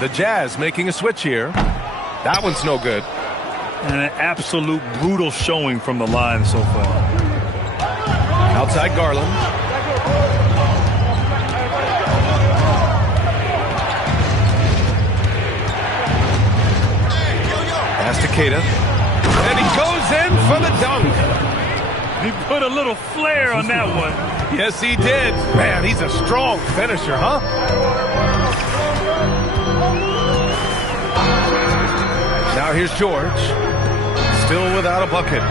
The Jazz making a switch here. That one's no good. And an absolute brutal showing from the line so far. Outside Garland. Pass to Queta. And he goes in for the dunk. He put a little flair on that one. Yes, he did. Man, he's a strong finisher, huh? Now here's George. Still without a bucket.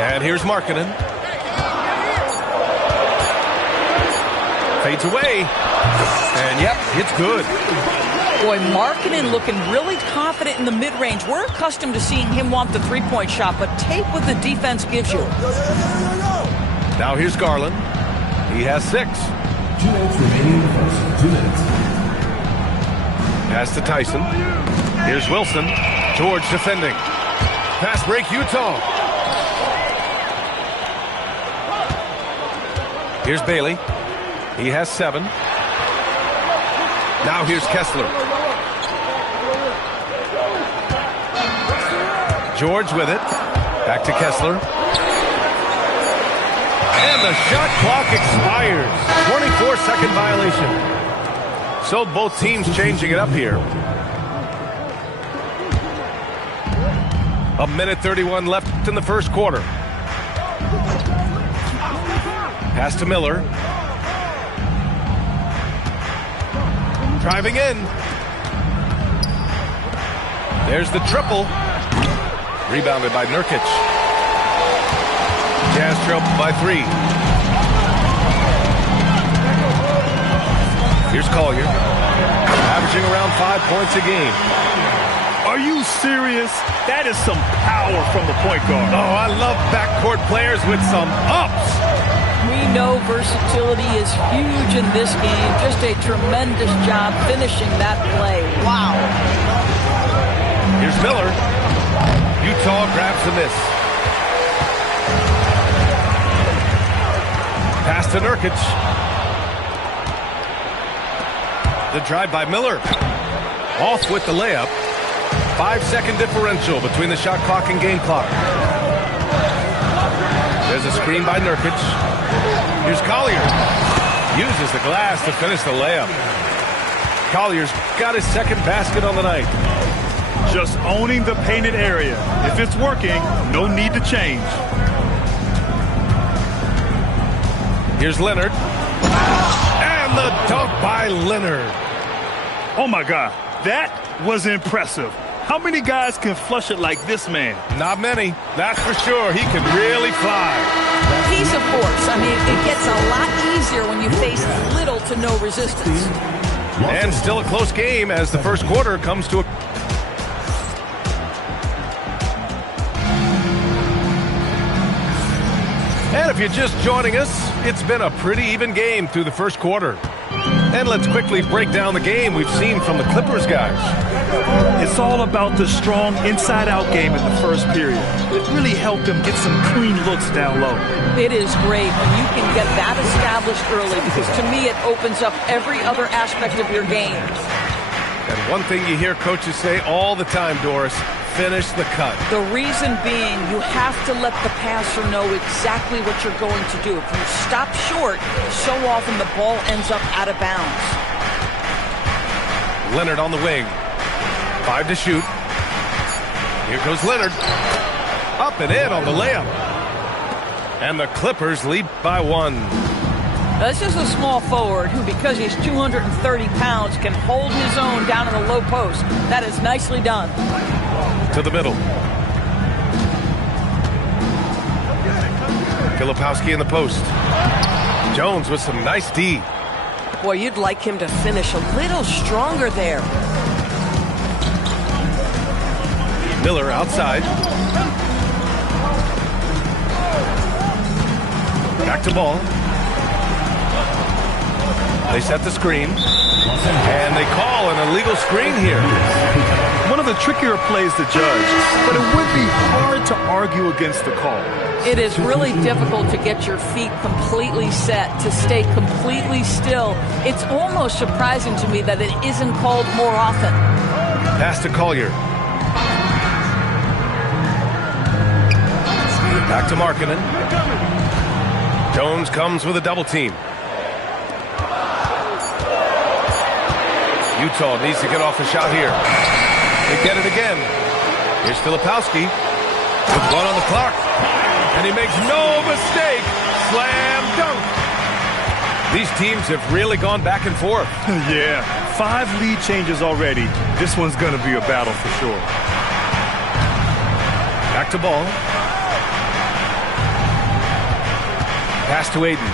And here's Markkanen. Fades away. And yep, it's good. Boy, Markkanen looking really confident in the mid-range. We're accustomed to seeing him want the three-point shot, but take what the defense gives you. Now here's Garland. He has 6. 2 minutes remaining in the first. 2 minutes. Pass to Tyson. Here's Wilson. George defending. Pass break, Utah. Here's Bailey. He has 7. Now here's Kessler. George with it. Back to Kessler. And the shot clock expires. 24-second violation. So both teams changing it up here. 1:31 left in the first quarter. Pass to Miller. Driving in. There's the triple. Rebounded by Nurkic. Jazz trail by 3. Here's Collier. Averaging around 5 points a game. Are you serious? That is some power from the point guard. Oh, I love backcourt players with some ups. We know versatility is huge in this game. Just a tremendous job finishing that play. Wow. Here's Miller. Utah grabs the miss. Pass to Nurkic. The drive by Miller. Off with the layup. 5-second differential between the shot clock and game clock. There's a screen by Nurkic. Here's Collier. Uses the glass to finish the layup. Collier's got his second basket on the night. Just owning the painted area. If it's working, no need to change. Here's Leonard. And the dunk by Leonard. Oh my God, that was impressive. How many guys can flush it like this man? Not many, that's for sure. He can really fly. He's a force. I mean, it gets a lot easier when you face little to no resistance. And still a close game as the first quarter comes to a... And if you're just joining us, it's been a pretty even game through the first quarter. And let's quickly break down the game we've seen from the Clippers guys. It's all about the strong inside-out game in the first period. It really helped them get some clean looks down low. It is great when you can get that established early because to me it opens up every other aspect of your game. And one thing you hear coaches say all the time, Doris, finish the cut. The reason being you have to let the passer know exactly what you're going to do. If you stop short, so often the ball ends up out of bounds. Leonard on the wing. 5 to shoot. Here goes Leonard. Up and in on the layup. And the Clippers lead by 1. This is a small forward who, because he's 230 pounds, can hold his own down in the low post. That is nicely done. To the middle. Filipowski in the post. Jones with some nice D. Boy, you'd like him to finish a little stronger there. Miller outside. Back to ball. They set the screen. And they call an illegal screen here. One of the trickier plays to judge, but it would be hard to argue against the call. It is really difficult to get your feet completely set, to stay completely still. It's almost surprising to me that it isn't called more often. Pass to Collier. Back to Markkanen. Jones comes with a double team. Utah needs to get off a shot here. They get it again. Here's Filipowski with 1 on the clock. And he makes no mistake. Slam dunk. These teams have really gone back and forth. Yeah, 5 lead changes already. This one's going to be a battle for sure. Back to Ball. Pass to Ayton.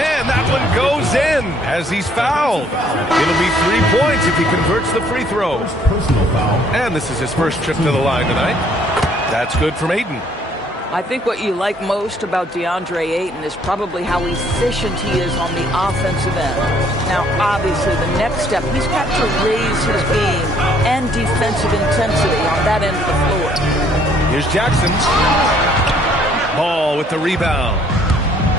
And that one goes in as he's fouled. It'll be 3 points if he converts the free throw. Personal foul. And this is his first trip to the line tonight. That's good from Ayton. I think what you like most about DeAndre Ayton is probably how efficient he is on the offensive end. Now, obviously, the next step, he's got to raise his game and defensive intensity on that end of the floor. Here's Jackson. Ball with the rebound.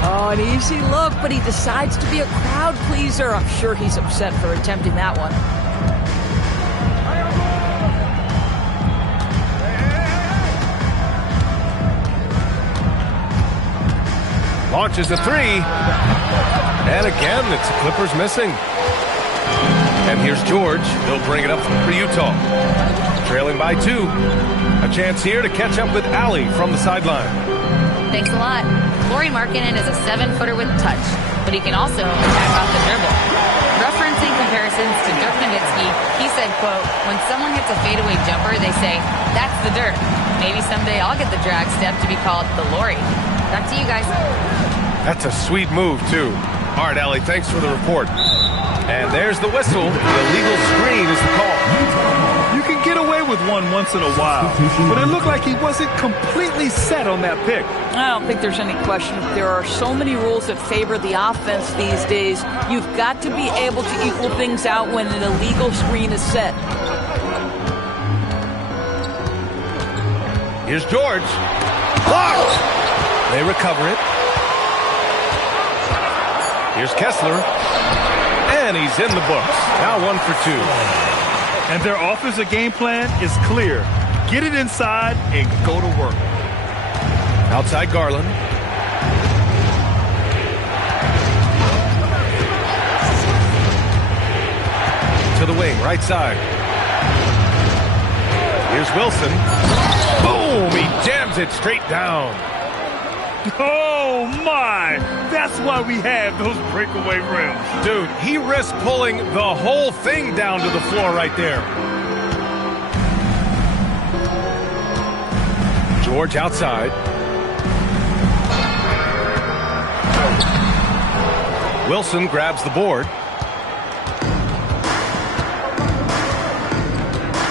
Oh, an easy look, but he decides to be a crowd pleaser. I'm sure he's upset for attempting that one. Launches a 3. And again, it's the Clippers missing. And here's George. He'll bring it up for Utah. Trailing by 2. A chance here to catch up with Allie from the sideline. Thanks a lot. Lauri Markkanen is a 7-footer with touch, but he can also attack off the dribble. Referencing comparisons to Dirk Nowitzki, he said, quote, "When someone hits a fadeaway jumper, they say, that's the Dirk. Maybe someday I'll get the drag step to be called the Lauri." Back to you guys. That's a sweet move, too. All right, Allie, thanks for the report. And there's the whistle. The legal screen is the call. You can get away with one once in a while, but it looked like he wasn't completely set on that pick. I don't think there's any question. There are so many rules that favor the offense these days. You've got to be able to equal things out when an illegal screen is set. Here's George. Blocked! They recover it. Here's Kessler. And he's in the books. Now 1 for 2. And their offensive game plan is clear. Get it inside and go to work. Outside Garland. To the wing, right side. Here's Wilson. Boom! He jams it straight down. Oh, my! That's why we have those breakaway rims. Dude, he risked pulling the whole thing down to the floor right there. George outside. Wilson grabs the board.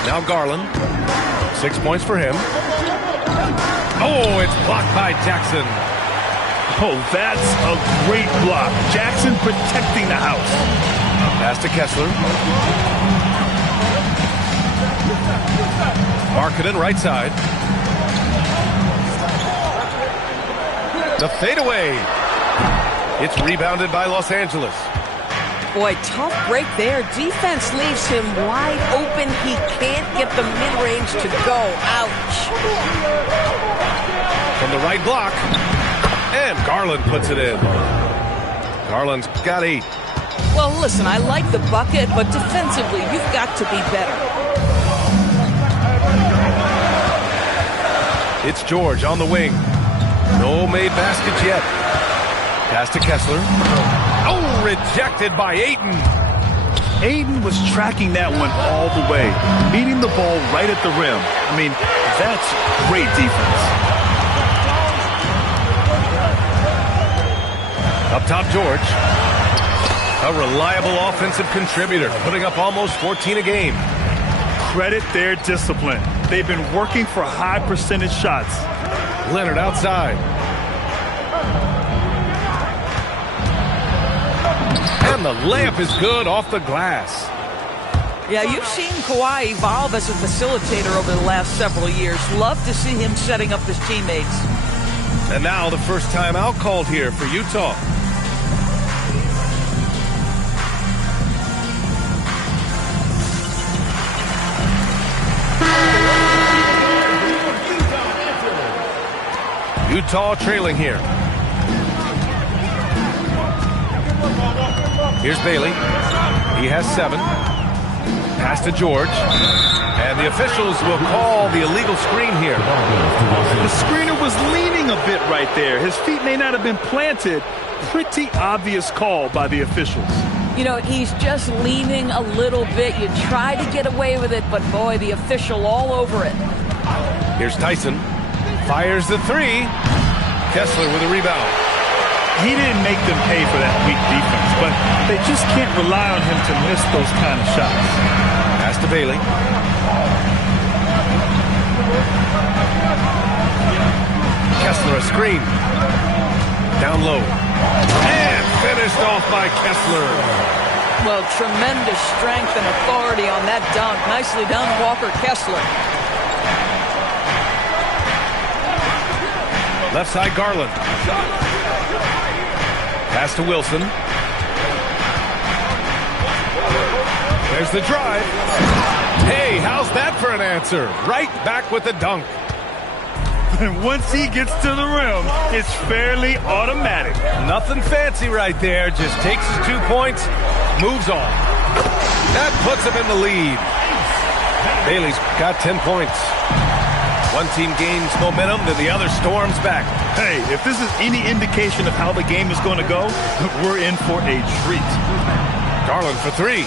Now Garland. 6 points for him. Oh, it's blocked by Jackson. Oh, that's a great block. Jackson protecting the house. Pass to Kessler. Markkanen right side. The fadeaway. It's rebounded by Los Angeles. Boy, tough break there. Defense leaves him wide open. He can't get the mid-range to go. Ouch. From the right block. And Garland puts it in. Garland's got 8. Well, listen, I like the bucket, but defensively, you've got to be better. It's George on the wing. No made baskets yet. Pass to Kessler. Oh, rejected by Ayton. Ayton was tracking that one all the way, meeting the ball right at the rim. I mean, that's great defense. Up top, George. A reliable offensive contributor, putting up almost 14 a game. Credit their discipline. They've been working for high percentage shots. Leonard outside. And the layup is good off the glass. Yeah, you've seen Kawhi evolve as a facilitator over the last several years. Love to see him setting up his teammates. And now the first timeout called here for Utah. Utah trailing here. Here's Bailey. He has 7. Pass to George. And the officials will call the illegal screen here. The screener was leaning a bit right there. His feet may not have been planted. Pretty obvious call by the officials. You know, he's just leaning a little bit. You try to get away with it, but boy, the official all over it. Here's Tyson. Fires the 3. Kessler with a rebound. He didn't make them pay for that weak defense, but they just can't rely on him to miss those kind of shots. Pass to Bailey. Kessler a screen. Down low. And finished off by Kessler. Well, tremendous strength and authority on that dunk. Nicely done, Walker Kessler. Left side, Garland. Pass to Wilson. There's the drive. Hey, how's that for an answer? Right back with the dunk. And once he gets to the rim, it's fairly automatic. Nothing fancy right there. Just takes his 2 points, moves on. That puts him in the lead. Bailey's got 10 points. One team gains momentum, then the other storms back. Hey, if this is any indication of how the game is going to go, we're in for a treat. Garland for 3.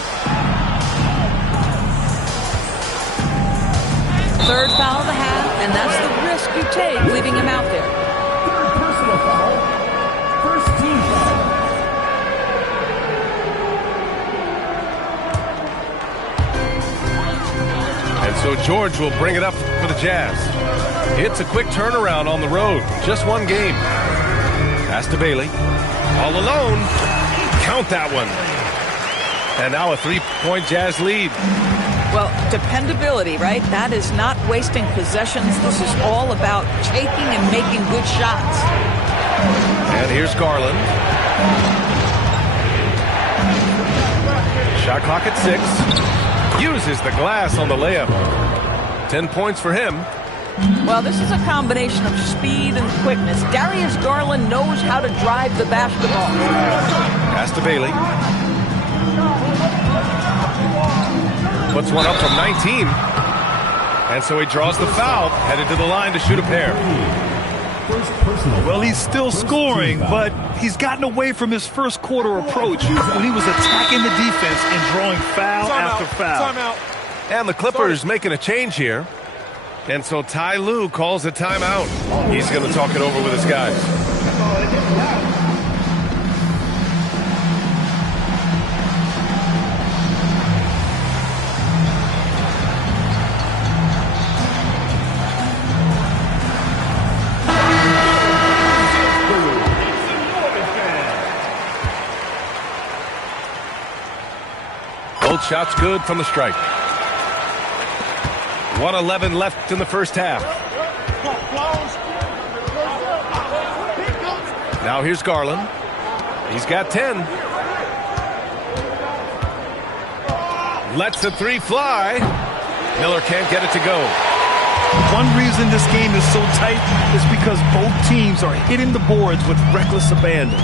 Third foul of the half, and that's the risk you take, leaving him out there. Third personal foul. First team foul. And so George will bring it up for the Jazz. It's a quick turnaround on the road. Just one game. Pass to Bailey. All alone. Count that one. And now a 3-point Jazz lead. Well, dependability, right? That is not wasting possessions. This is all about taking and making good shots. And here's Garland. Shot clock at 6. Uses the glass on the layup. 10 points for him. Well, this is a combination of speed and quickness. Darius Garland knows how to drive the basketball. Pass to Bailey. Puts one up from 19. And so he draws the foul, headed to the line to shoot a pair. Well, he's still scoring, but he's gotten away from his first quarter approach when he was attacking the defense and drawing foul after foul. And the Clippers making a change here. And so Ty Lue calls a timeout. He's going to talk it over with his guys. Both shots good from the stripe. 1:11 left in the first half. Now here's Garland. He's got 10. Lets the 3 fly. Miller can't get it to go. One reason this game is so tight is because both teams are hitting the boards with reckless abandon.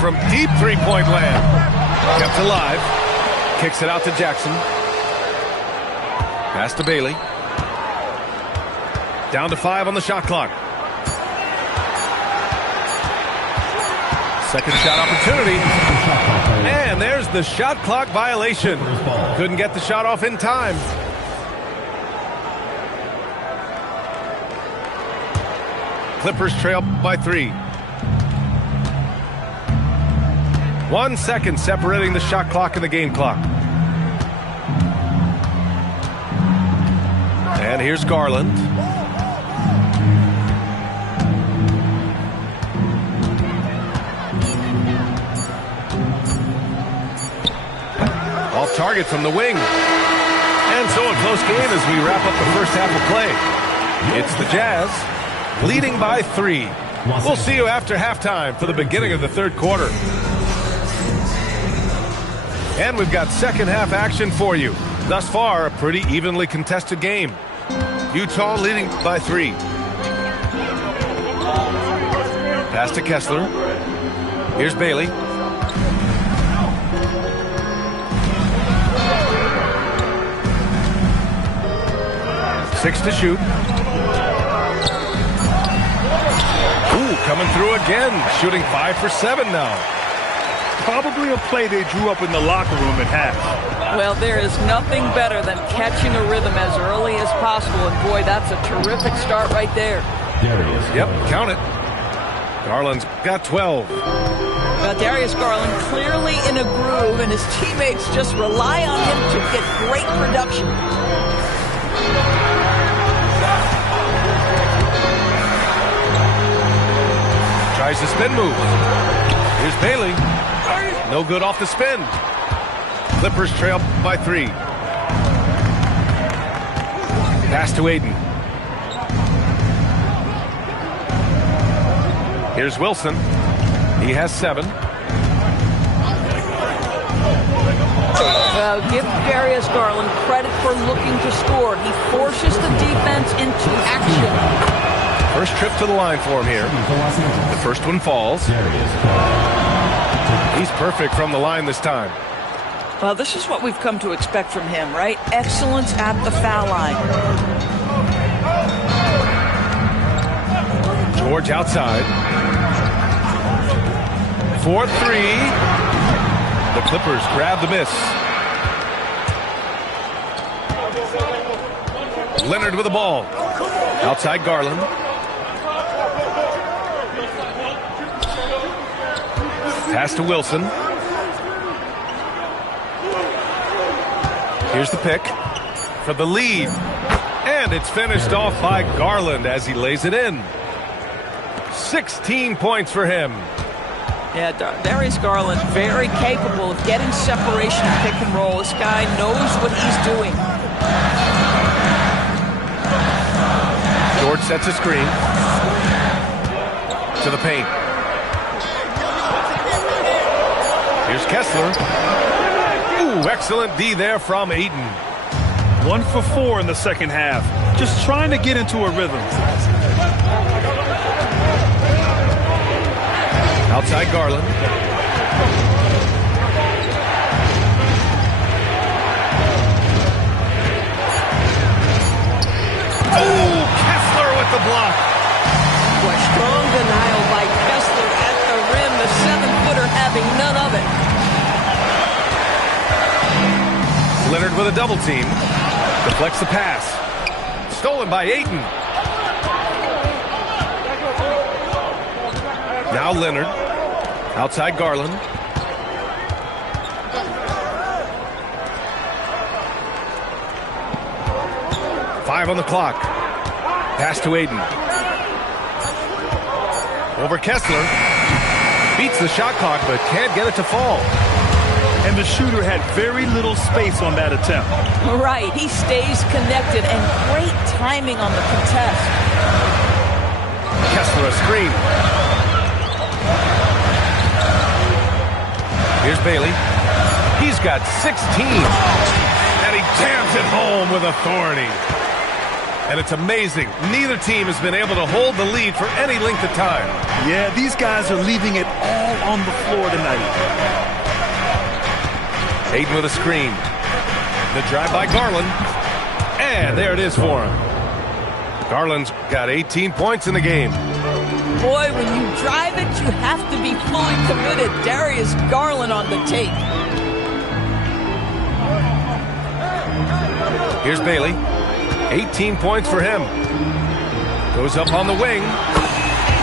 From deep 3-point land. Kept alive. Kicks it out to Jackson. Pass to Bailey. Down to 5 on the shot clock. Second shot opportunity. And there's the shot clock violation. Couldn't get the shot off in time. Clippers trail by 3. 1 second separating the shot clock and the game clock. And here's Garland. target from the wing. And so a close game as we wrap up the first half of play. It's the Jazz leading by 3. We'll see you after halftime for the beginning of the third quarter. And we've got second half action for you. Thus far, a pretty evenly contested game. Utah leading by 3. Pass to Kessler. Here's Bailey. Six to shoot. Ooh, coming through again. Shooting 5 for 7 now. Probably a play they drew up in the locker room at half. Well, there is nothing better than catching a rhythm as early as possible. And boy, that's a terrific start right there. Yep, count it. Garland's got 12. Darius Garland clearly in a groove, and his teammates just rely on him to get great production. Tries the spin move. Here's Bailey. No good off the spin. Clippers trail by 3. Pass to Aiden. Here's Wilson. He has 7. Give Darius Garland credit for looking to score. He forces the defense into action. First trip to the line for him here. The first one falls. He's perfect from the line this time. Well, this is what we've come to expect from him, right? Excellence at the foul line. George outside. 4-3. The Clippers grab the miss. Leonard with the ball. Outside Garland. Pass to Wilson. Here's the pick for the lead. And it's finished off by Garland as he lays it in. 16 points for him. Yeah, Darius Garland, very capable of getting separation and pick and roll. This guy knows what he's doing. George sets a screen. To the paint. Here's Kessler. Ooh, excellent D there from Ayton. 1 for 4 in the second half. Just trying to get into a rhythm. Outside Garland. Oh, Kessler with the block. Boy, strong denial by Kessler at the rim. The 7-footer having none of it. Leonard with a double team. Deflects the pass. Stolen by Ayton. Now Leonard. Outside Garland. Five on the clock. Pass to Ayton. Over Kessler. Beats the shot clock, but can't get it to fall. And the shooter had very little space on that attempt. Right, he stays connected, and great timing on the contest. Kessler a screen. Here's Bailey. He's got 16. And he jams it home with authority. And it's amazing. Neither team has been able to hold the lead for any length of time. Yeah, these guys are leaving it all on the floor tonight. Ayton with a screen. The drive by Garland. And there it is for him. Garland's got 18 points in the game. Boy, when you drive it, you have to be fully committed. Darius Garland on the tape. Here's Bailey. 18 points for him. Goes up on the wing.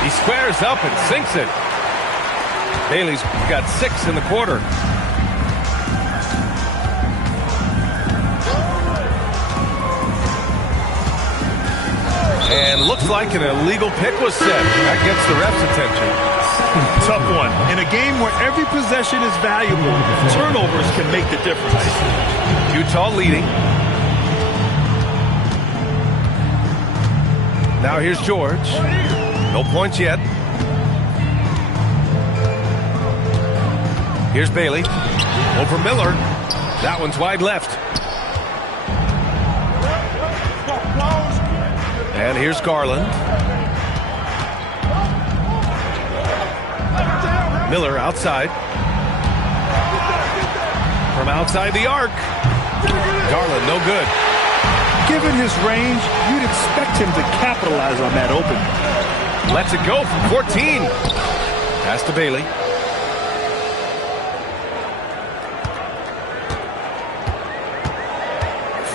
He squares up and sinks it. Bailey's got 6 in the quarter. And looks like an illegal pick was set. That gets the ref's attention. Tough one. In a game where every possession is valuable, turnovers can make the difference. Utah leading. Now here's George. No points yet. Here's Bailey. Over Miller. That one's wide left. And here's Garland. Miller outside. From outside the arc. Garland, no good. Given his range, you'd expect him to capitalize on that open. Lets it go from 14. Pass to Bailey.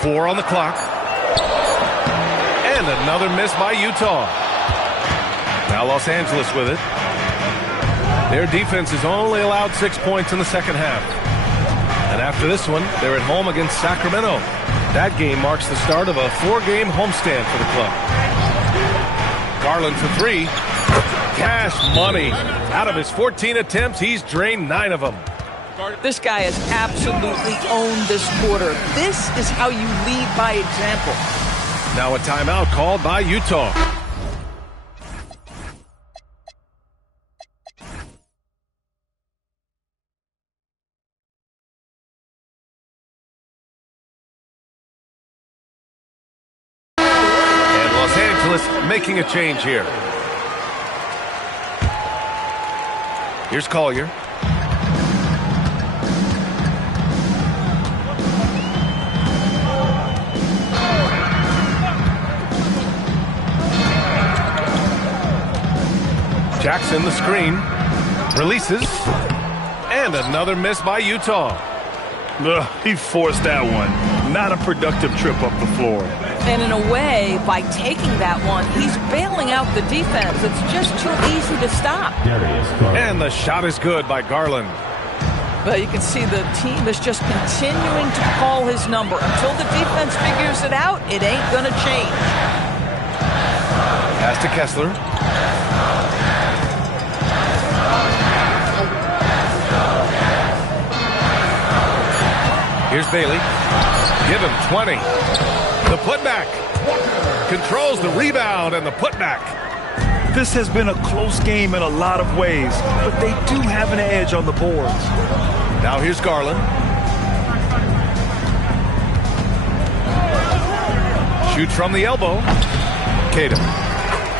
Four on the clock. And another miss by Utah. Now Los Angeles with it. Their defense has only allowed 6 points in the second half. And after this one, they're at home against Sacramento. That game marks the start of a 4-game homestand for the club. Garland for three. Cash money. Out of his 14 attempts, he's drained 9 of them. This guy has absolutely owned this quarter. This is how you lead by example. Now a timeout called by Utah. And Los Angeles making a change here. Here's Collier. Jackson, the screen, releases, and another miss by Utah. He forced that one. Not a productive trip up the floor. And in a way, by taking that one, he's bailing out the defense. It's just too easy to stop. And the shot is good by Garland. But you can see the team is just continuing to call his number. Until the defense figures it out, it ain't going to change. Pass to Kessler. Here's Bailey. Give him 20. The putback. Controls the rebound and the putback. This has been a close game in a lot of ways, but they do have an edge on the boards. Now here's Garland. Shoots from the elbow. Tatum.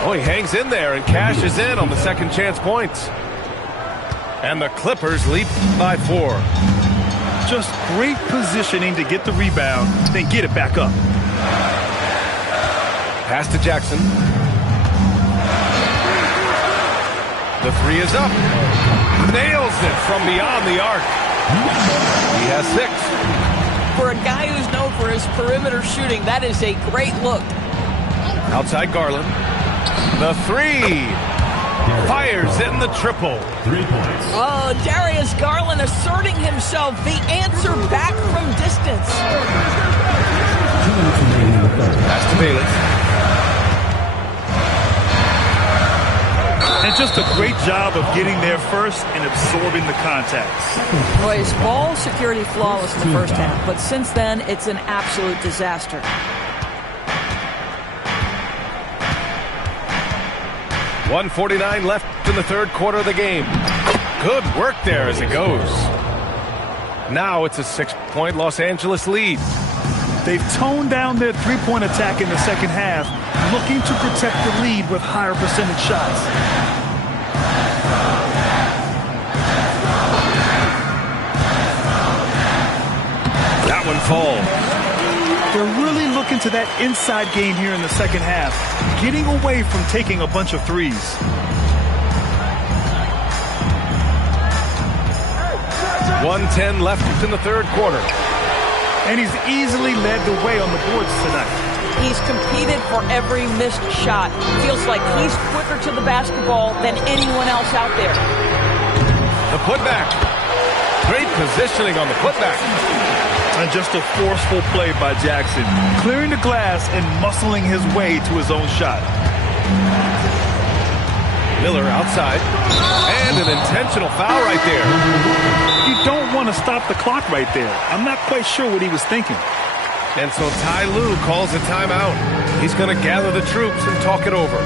Oh, he hangs in there and cashes in on the second chance points. And the Clippers lead by 4. Just great positioning to get the rebound, then get it back up. Pass to Jackson. The three is up. Nails it from beyond the arc. He has 6. For a guy who's known for his perimeter shooting, that is a great look. Outside Garland. The three. Fires in the triple. 3 points. Oh, Darius Garland asserting himself, the answer back from distance. 2 minutes remaining in the third. Pass to Bailey. And just a great job of getting there first and absorbing the contacts. Boy, his ball security flawless in the first half, but since then, it's an absolute disaster. .149 left in the third quarter of the game. Good work there as it goes. Now it's a 6-point Los Angeles lead. They've toned down their three-point attack in the second half, looking to protect the lead with higher percentage shots. That one falls. They're really looking to that inside game here in the second half, getting away from taking a bunch of threes. .110 left in the third quarter. And he's easily led the way on the boards tonight. He's competed for every missed shot. Feels like he's quicker to the basketball than anyone else out there. The putback. Great positioning on the putback. And just a forceful play by Jackson, clearing the glass and muscling his way to his own shot. Miller outside. And an intentional foul right there. You don't want to stop the clock right there. I'm not quite sure what he was thinking. And so Ty Lue calls a timeout. He's going to gather the troops and talk it over.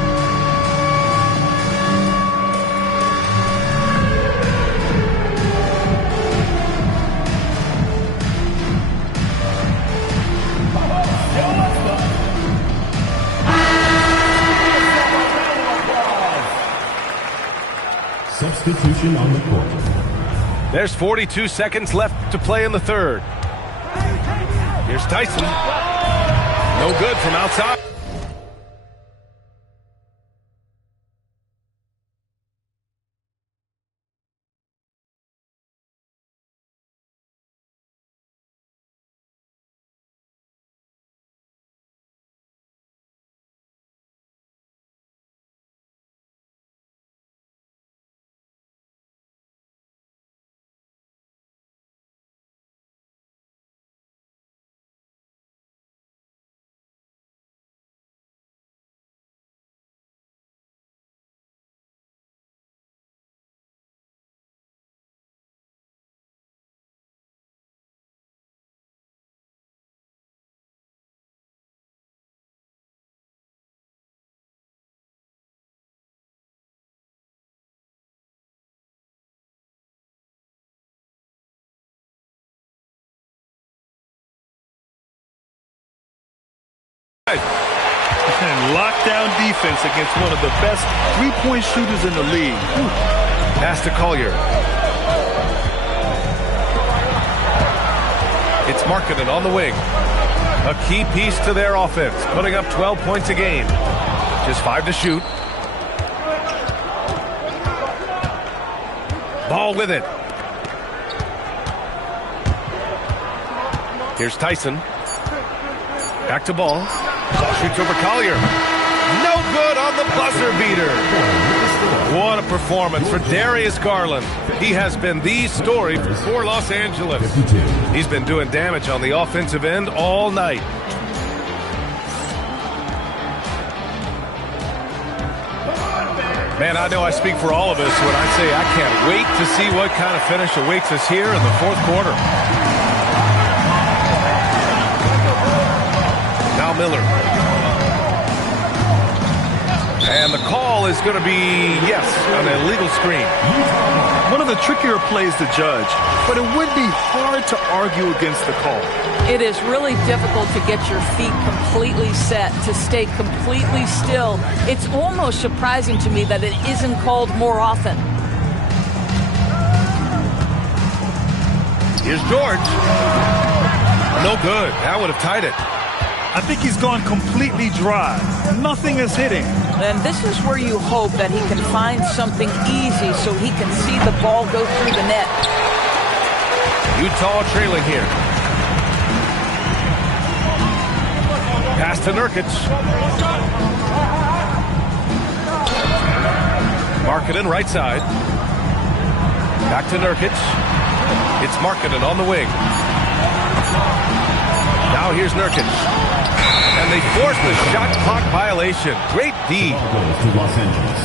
Substitution on the court. There's 42 seconds left to play in the third. Here's Tyson. No good from outside. And lockdown defense against one of the best three-point shooters in the league. Pass to Collier. It's Markkanen on the wing. A key piece to their offense, putting up 12 points a game. Just 5 to shoot. Ball with it. Here's Tyson. Back to Ball. Shoots over Collier. No good on the buzzer beater. What a performance for Darius Garland. He has been the story for Los Angeles. He's been doing damage on the offensive end all night. Man, I know I speak for all of us when I say I can't wait to see what kind of finish awaits us here in the fourth quarter. Now Miller. And the call is going to be, yes, an illegal screen. One of the trickier plays to judge, but it would be hard to argue against the call. It is really difficult to get your feet completely set, to stay completely still. It's almost surprising to me that it isn't called more often. Here's George. No good. That would have tied it. I think he's gone completely dry. Nothing is hitting. And this is where you hope that he can find something easy so he can see the ball go through the net. Utah trailing here. Pass to Nurkic. Markkanen right side. Back to Nurkic. It's Markkanen on the wing. Now here's Nurkic. And they force the shot clock violation. Great D. Goes to Los Angeles.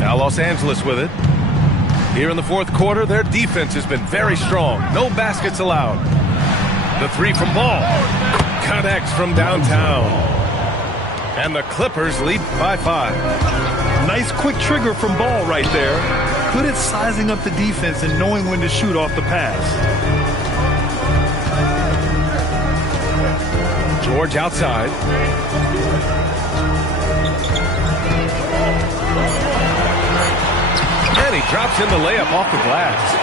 Now Los Angeles with it. Here in the fourth quarter, their defense has been very strong. No baskets allowed. The three from Ball. Connects from downtown. And the Clippers lead by 5. Nice quick trigger from Ball right there. Good at sizing up the defense and knowing when to shoot off the pass. George outside. And he drops in the layup off the glass.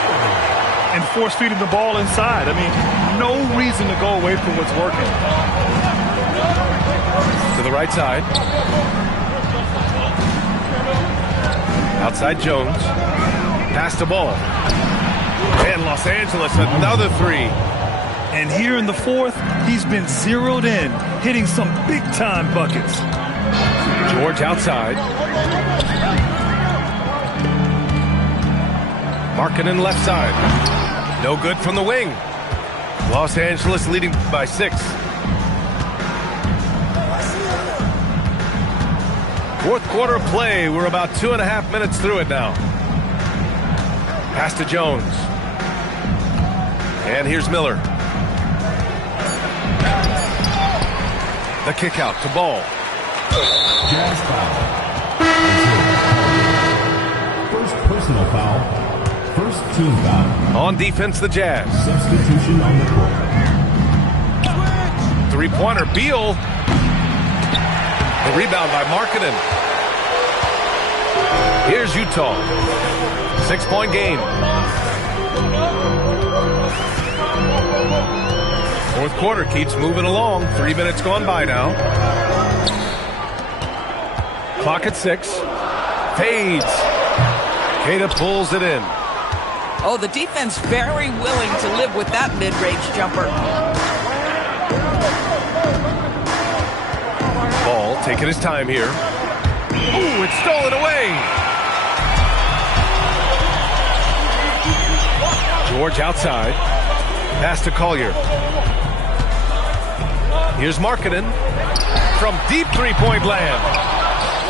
And force feeding the ball inside. I mean, no reason to go away from what's working. To the right side. Outside Jones. Pass to Ball. And Los Angeles, another three. And here in the fourth, he's been zeroed in, hitting some big-time buckets. George outside. Markkanen left side. No good from the wing. Los Angeles leading by 6. Fourth quarter of play. We're about 2.5 minutes through it now. Pass to Jones. And here's Miller. The kick out to Ball. Jazz foul. First personal foul. First team foul. On defense, the Jazz. Substitution on the court. Three-pointer, Beal. The rebound by Markkanen. Here's Utah. 6-point game. Fourth quarter keeps moving along. 3 minutes gone by now. Clock at 6. Fades. Queta pulls it in. Oh, the defense very willing to live with that mid-range jumper. Ball taking his time here. Ooh, it's stolen away. George outside. Pass to Collier. Here's Markkanen from deep three-point land.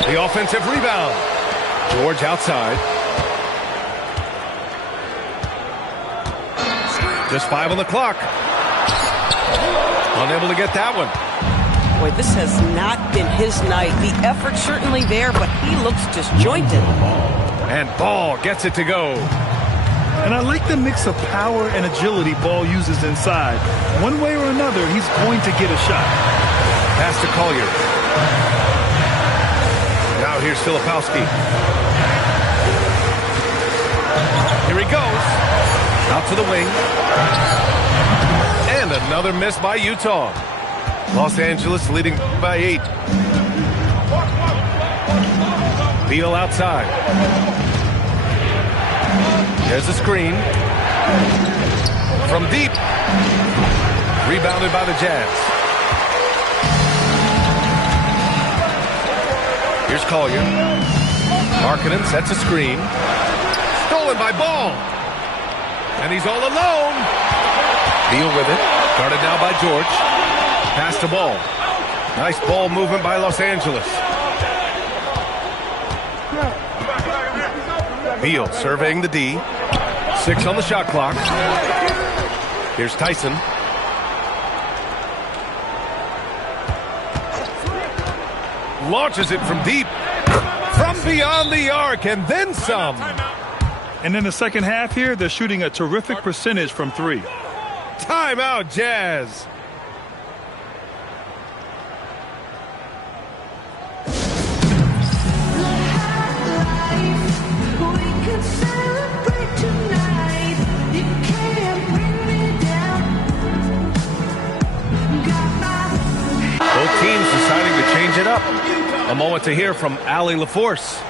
The offensive rebound. George outside. Just 5 on the clock. Unable to get that one. Boy, this has not been his night. The effort's certainly there, but he looks disjointed. And Ball gets it to go. And I like the mix of power and agility Ball uses inside. One way or another, he's going to get a shot. Pass to Collier. Now here's Filipowski. Here he goes. Out to the wing. And another miss by Utah. Los Angeles leading by 8. Beal outside. There's the screen. From deep. Rebounded by the Jazz. Here's Collier. Markkanen sets a screen. Stolen by Ball. And he's all alone. Beal with it. Guarded now by George. Pass to Ball. Nice ball movement by Los Angeles. Beal surveying the D. 6 on the shot clock. Here's Tyson. Launches it from deep. From beyond the arc and then some. And in the second half here, they're shooting a terrific percentage from 3. Timeout, Jazz. Both teams deciding to change it up. A moment to hear from Allie LaForce.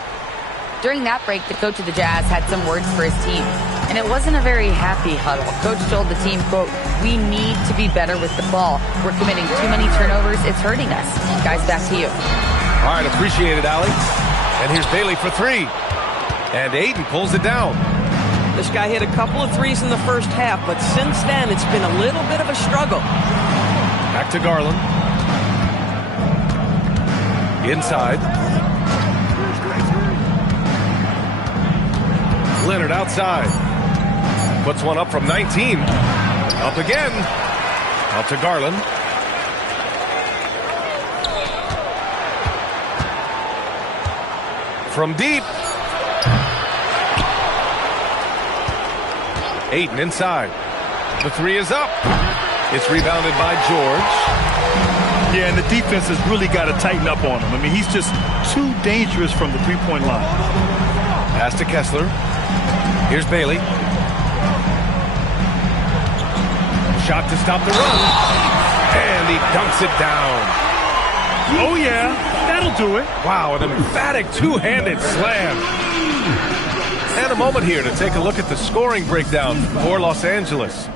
During that break, the coach of the Jazz had some words for his team, and it wasn't a very happy huddle. Coach told the team, quote, "We need to be better with the ball. We're committing too many turnovers. It's hurting us." Guys, back to you. All right, appreciate it, Allie. And here's Bailey for 3. And Ayton pulls it down. This guy hit a couple of threes in the first half, but since then it's been a little bit of a struggle. Back to Garland. Inside. Leonard outside. Puts one up from 19. Up again. Out to Garland. From deep. Ayton inside. The 3 is up. It's rebounded by George. Yeah, and the defense has really got to tighten up on him. I mean, he's just too dangerous from the three-point line. Pass to Kessler. Here's Bailey. Shot to stop the run. And he dunks it down. Oh, yeah. That'll do it. Wow, an emphatic two-handed slam. And a moment here to take a look at the scoring breakdown for Los Angeles.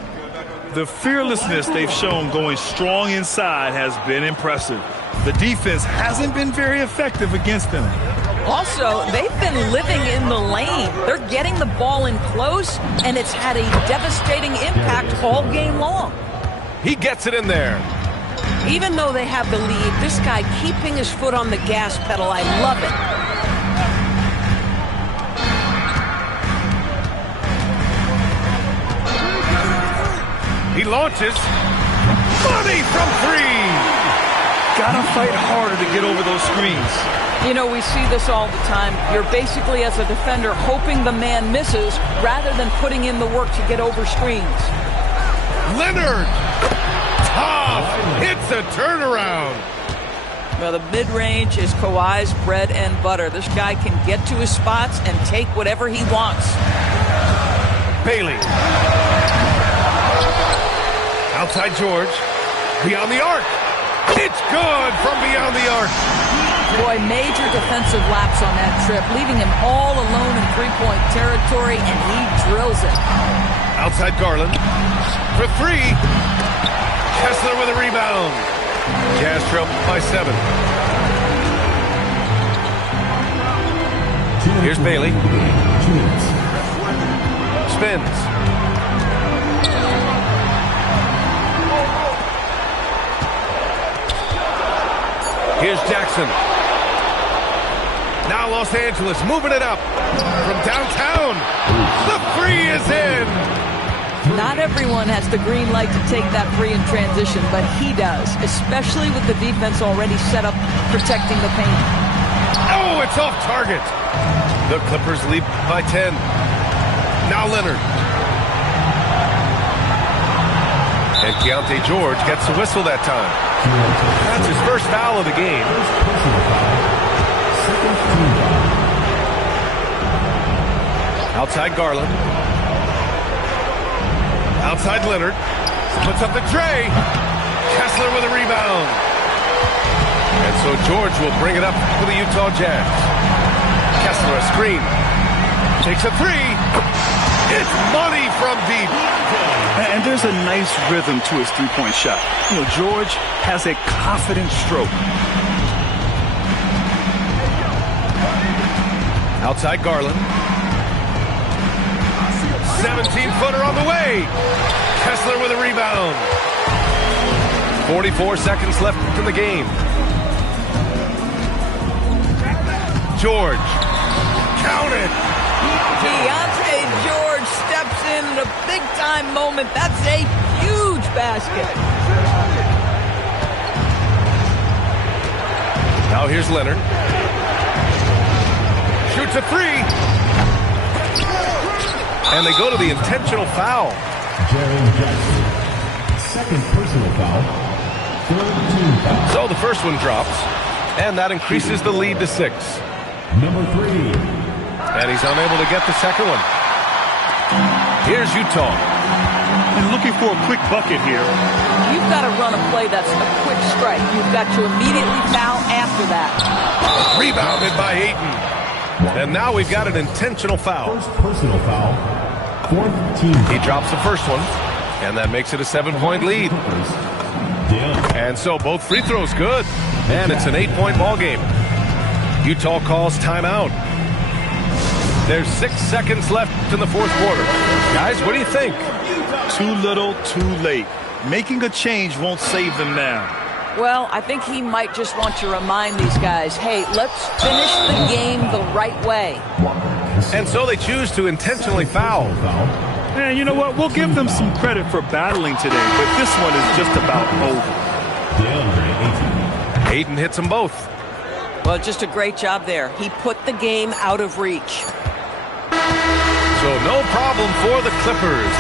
The fearlessness they've shown going strong inside has been impressive. The defense hasn't been very effective against them. Also, they've been living in the lane. They're getting the ball in close, and it's had a devastating impact all game long. He gets it in there. Even though they have the lead, this guy keeping his foot on the gas pedal, I love it. He launches. Money from three. Gotta fight harder to get over those screens. You know, we see this all the time. You're basically, as a defender, hoping the man misses rather than putting in the work to get over screens. Leonard. Tough. It's a turnaround. Well, the mid-range is Kawhi's bread and butter. This guy can get to his spots and take whatever he wants. Bailey. Outside George. Beyond the arc. It's good from beyond the arc. Boy, major defensive lapse on that trip, leaving him all alone in three-point territory, and he drills it. Outside Garland. For three. Kessler with a rebound. Jazz trail by 7. Here's Bailey. Spins. Here's Jackson. Now Los Angeles moving it up from downtown. The three is in. Not everyone has the green light to take that free in transition, but he does, especially with the defense already set up protecting the paint. Oh, it's off target. The Clippers lead by 10. Now Leonard. And Keontae George gets the whistle that time. That's his first foul of the game. Outside Garland. Outside Leonard. Puts up the tray. Kessler with a rebound. And so George will bring it up for the Utah Jazz. Kessler a screen. Takes a three. It's money from deep. And there's a nice rhythm to his three-point shot. You know, George has a confident stroke. Outside Garland. 17-footer on the way. Kessler with a rebound. 44 seconds left in the game. George. Count it. Keontae George steps in a big-time moment. That's a huge basket. Now here's Leonard. Shoots a three. And they go to the intentional foul. Jaren Jackson. Second personal foul. Third team foul. So the first one drops, and that increases the lead to 6. Number 3. And he's unable to get the second one. Here's Utah. And looking for a quick bucket here. You've got to run a play that's a quick strike. You've got to immediately foul after that. Rebounded by Ayton. And now we've got an intentional foul. First personal foul. Fourth team foul. He drops the first one, and that makes it a 7-point lead. And so both free throws good. And it's an 8-point ball game. Utah calls timeout. There's 6 seconds left in the fourth quarter. Guys, what do you think? Too little, too late. Making a change won't save them now. Well, I think he might just want to remind these guys, hey, let's finish the game the right way. And so they choose to intentionally foul. And you know what? We'll give them some credit for battling today, but this one is just about over. Ayton hits them both. Well, just a great job there. He put the game out of reach. So no problem for the Clippers.